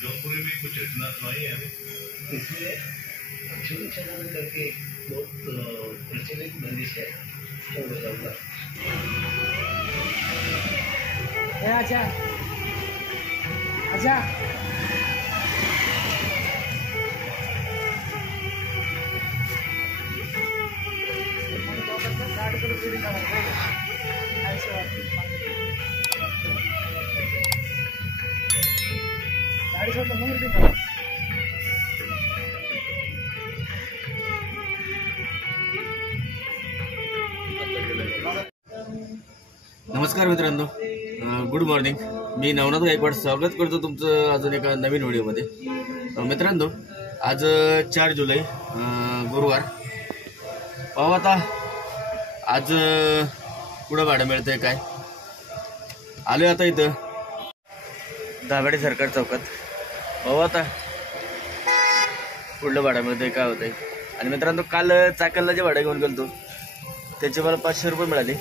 जौनपुरी में कुछ रचना सुनाई है इसमें अक्षर चलन करके बहुत प्रचलित बंदिश है तो बताऊंगा। अच्छा अच्छा नमस्कार मित्रांनो, गुड मॉर्निंग. मी नवनाथ गायकवाड स्वागत करतो तुमचं अजून एका नवीन व्हिडिओमध्ये. मित्रांनो, आज 4 जुलै गुरुवार. पाहू आता आज कुठं भाडं मिळतंय काय. आलोय आता इथं दाभाडे सरकार चौकात. पाहू आता कुठलं भाडं मिळतंय काय होतंय. आणि मित्रांनो, काल चाकलला जे भाडं घेऊन गेलतो त्याचे मला 500 रुपये मिळाले.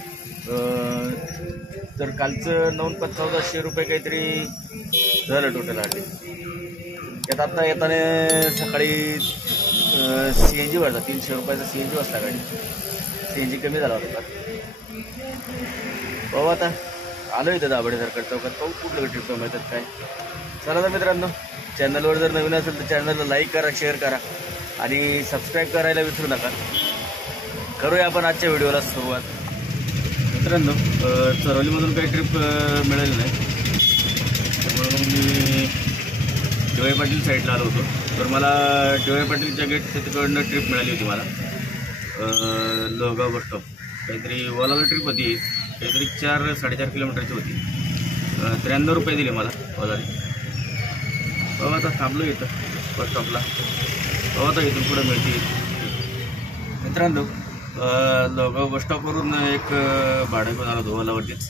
तर कालचं 9,1400 रुपये काहीतरी झालं टोटल आले. त्यात आता येताना सकाळी CNG भरला, 300 रुपयाचा CNG बसला गाडी. CNG कमी झाला होता. पाहू आता आलो इथं दाभाडे सरकार चौकात. पाहू कुठलं ट्रिप मिळतात काय. चला तर मित्रांनो, चॅनलवर जर नवीन असेल तर चॅनलला लाईक करा, शेअर करा आणि सबस्क्राईब करायला विसरू नका. करूया आपण आजच्या व्हिडिओला सुरुवात. मित्रांनो, चरवलीमधून काही ट्रिप मिळाली नाही, त्यामुळे मग मी DY पाटील साईडला आलो होतो. तर मला DY पाटीलच्या गेट तिकडनं ट्रिप मिळाली होती. मला लोहगाव बस स्टॉप काहीतरी ओलाला ट्रिप होती, काहीतरी 4-4.5 किलोमीटरची होती. 93 रुपये दिले मला ओलाने. बाबा आता थांबलो इथं बस स्टॉपला. बाबा आता इथून पुढे मिळते. मित्रांनो, लोहगाव बस स्टॉपवरून एक भाडं घेऊन आलो होतो ओलावरतीच.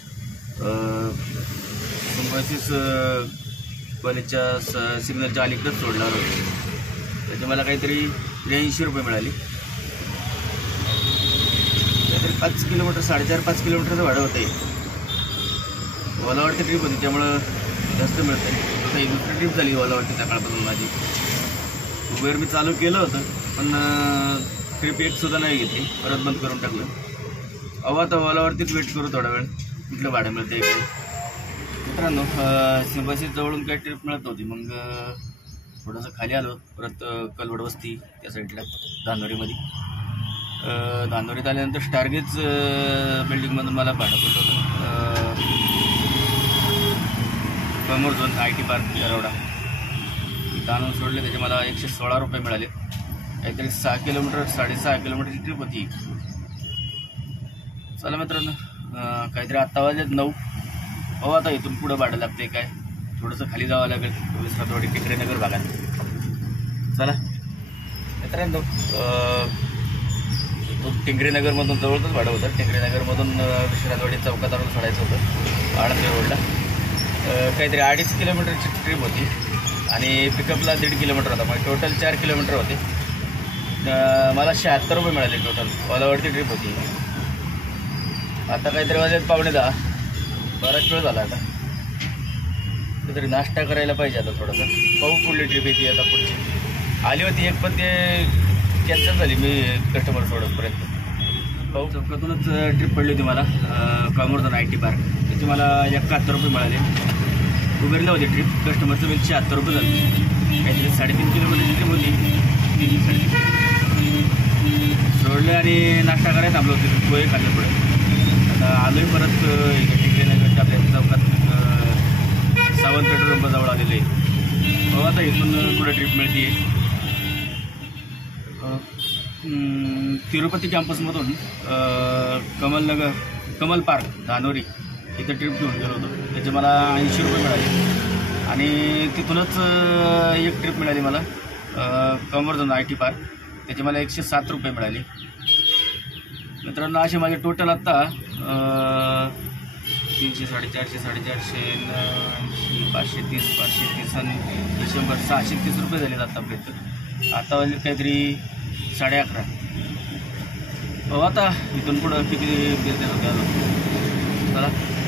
सिम्बायसिस कॉलेजच्या सिग्नलच्या अलीकडेच सोडला आलो. त्याचे मला काहीतरी 83 रुपये मिळाली. काहीतरी 5 किलोमीटर 4.5-5 किलोमीटरचं भाडं होतं. ओलावरती ट्रिप होती त्यामुळं जास्त मिळतं. आता ही दुसरी ट्रिप झाली ओलावरती सकाळपासून माझी. उबेर मी चालू केलं होतं पण ट्रिप एकसुद्धा नाही घेतली, परत बंद करून टाकलं. आता ओलावरतीच वेट करू थोडा वेळ, कुठलं भाडं मिळतं आहे काय. मित्रांनो, सिम्बायसिस जवळून काही ट्रिप मिळत होती. मग थोडंसं खाली आलो, परत कलवड वस्ती त्या साईडला धानोरीमध्ये. धानोरीत आल्यानंतर स्टारगेज बिल्डिंगमधून मला भाडं पडलं होतं. समोर झोन IT पार्क दरोडा इथं आणून सोडले. त्याचे मला 116 रुपये मिळाले. काहीतरी 6 किलोमीटर 6.5 किलोमीटरची ट्रिप होती. चला मित्रांनो, काहीतरी आत्ता वाजलेत 9. हो आता इथून पुढं भाडं लागते काय. थोडंसं खाली जावं लागेल विश्रांतवाडी टिंगरेनगर भागात. चला मित्रांनो, टिंगरेनगरमधून जवळच भाडं होतं. टिंगरेनगरमधून विश्रांतवाडी चौकात आणून सोडायचं होतं आळंदी रोडला. काहीतरी 2.5 किलोमीटरची ट्रिप होती आणि पिकअपला 1.5 किलोमीटर होता. म्हणजे टोटल 4 किलोमीटर होते. मला 76 रुपये मिळाले टोटल. ओलावरती ट्रिप होती. आता काहीतरी वाजलेत 9:15. बराच वेळ झाला. आता काहीतरी नाश्ता करायला पाहिजे आता थोडंसं. पाहू पुढली ट्रिप येते आता पुढची. आली होती एक पण ते कॅन्सल झाली मी कस्टमर सोडतपर्यंत. पाहू चौकातूनच ट्रिप पडली होती मला कॉमर्स IT पार्क. त्याची मला 71 रुपये मिळाले. उबेरला होती ट्रिप. कस्टमरचं बिल 76 रुपये झालं. काहीतरी 3.5 किलोमीटरची ट्रिप होती. 3-3.5 सोडले आणि नाश्ता करायला थांबलो होते. पोहे खाल्ले पुढे. आता आलोय परत टिंगरेनगरच्या आपल्या चौकात सावंत पेट्रोल पंपाजवळ आलेलं आहे. बघा आता इथून पुढे ट्रिप मिळते. तिरुपती कॅम्पसमधून कमल पार्क धानोरी इथं ट्रिप घेऊन गेलो होतो. त्याचे मला 80 रुपये मिळाले. आणि तिथूनच एक ट्रिप मिळाली मला कमर्स IT पार्क. त्याचे मला 107 रुपये मिळाले. मित्रांनो, असे माझे टोटल आत्ता 300, 450, 450, 530, 530 आणि 630 रुपये झाले आतापर्यंत. आता वाजले काहीतरी 11:30. आता इथून पुढं किती बिल देणार होते अजून चला